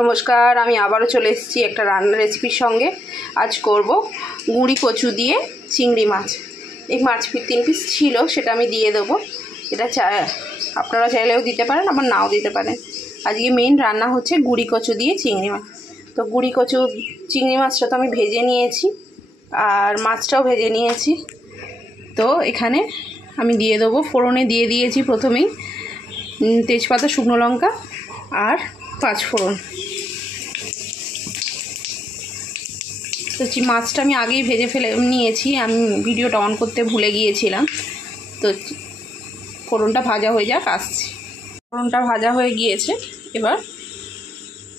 নমস্কার, আমি আবারও চলে এসেছি একটা রান্নার রেসিপির সঙ্গে। আজ করব গুঁড়ি কচু দিয়ে চিংড়ি মাছ। এই মাছ 3 পিস ছিল, সেটা আমি দিয়ে দেবো। এটা আপনারা চাইলেও দিতে পারেন, আবার নাও দিতে পারেন। আজকে মেইন রান্না হচ্ছে গুঁড়ি কচু দিয়ে চিংড়ি মাছ। তো গুঁড়ি কচু চিংড়ি মাছটা তো আমি ভেজে নিয়েছি, আর মাছটাও ভেজে নিয়েছি। তো এখানে আমি দিয়ে দেবো, ফোড়নে দিয়ে দিয়েছি প্রথমেই তেজপাতা, শুকনো লঙ্কা আর 5 ফোড়ন। তো মাছটা আমি আগেই ভেজে ফেলে নিয়েছি, আমি ভিডিওটা অন করতে ভুলে গিয়েছিলাম। তো ফোড়নটা ভাজা হয়ে যাক, আসছি। ফোড়নটা ভাজা হয়ে গিয়েছে, এবার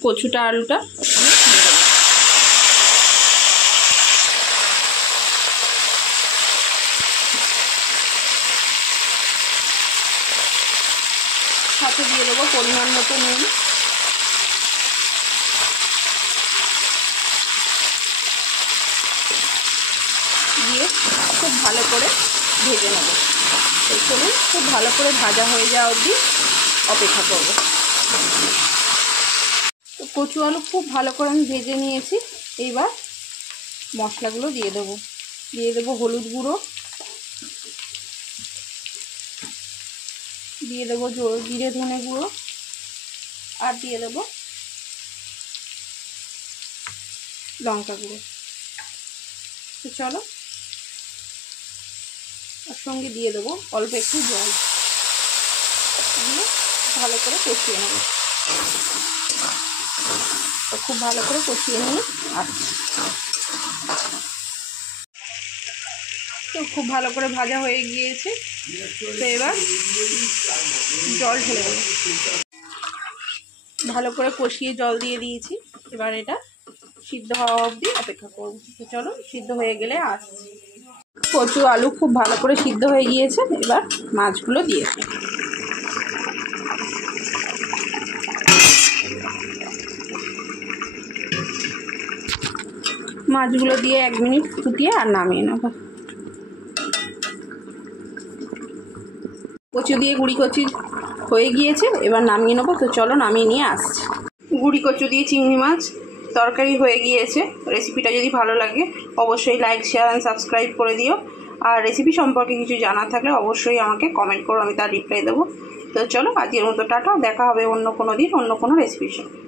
কচুটা আলুটা সাথে দিয়ে দেবো পরিমাণ মতো নুন, দিয়ে খুব ভালো করে ভেজে নেব। তো চলুন, খুব ভালো করে ভাজা হয়ে যাওয়া অবধি অপেক্ষা করব। তো কচু আলু খুব ভালো করে আমি ভেজে নিয়েছি। এইবার মশলাগুলো দিয়ে দেবো হলুদ গুঁড়ো, দিয়ে দেবো জিরে ধনে গুঁড়ো, আর দিয়ে দেবো লঙ্কা গুঁড়ো। তো চলো, তার সঙ্গে দিয়ে দেবো অল্প একটু জল, দিয়ে ভালো করে কষিয়ে নেব। তো খুব ভালো করে কষিয়ে নিয়ে আসছি। তো খুব ভালো করে ভাজা হয়ে গিয়েছে। তো এবার জল ঢেলে দেবো। ভালো করে কষিয়ে জল দিয়ে দিয়েছি। এবার এটা সিদ্ধ হওয়া অবধি অপেক্ষা করব। তো চলো, সিদ্ধ হয়ে গেলে আসছি। কচু আলু খুব ভালো করে সিদ্ধ হয়ে গিয়েছে, এবার মাছগুলো দিয়ে দিই। মাছগুলো দিয়ে 1 মিনিট ফুটিয়ে আর নামিয়ে নেব। কচু দিয়ে গুঁড়ি কচু হয়ে গিয়েছে, এবার নামিয়ে নেবো। তো চলো, নামিয়ে নিয়ে আসছি। গুঁড়ি কচু দিয়ে চিংড়ি মাছ তরকারি হয়ে গিয়েছে। রেসিপিটা যদি ভালো লাগে অবশ্যই লাইক, শেয়ার অ্যান্ড সাবস্ক্রাইব করে দিও। আর রেসিপি সম্পর্কে কিছু জানার থাকলে অবশ্যই আমাকে কমেন্ট করো, আমি তার রিপ্লাই দেবো। তো চলো, আজকের মতো টাটা, দেখা হবে অন্য কোনো দিন অন্য কোনো রেসিপির সঙ্গে।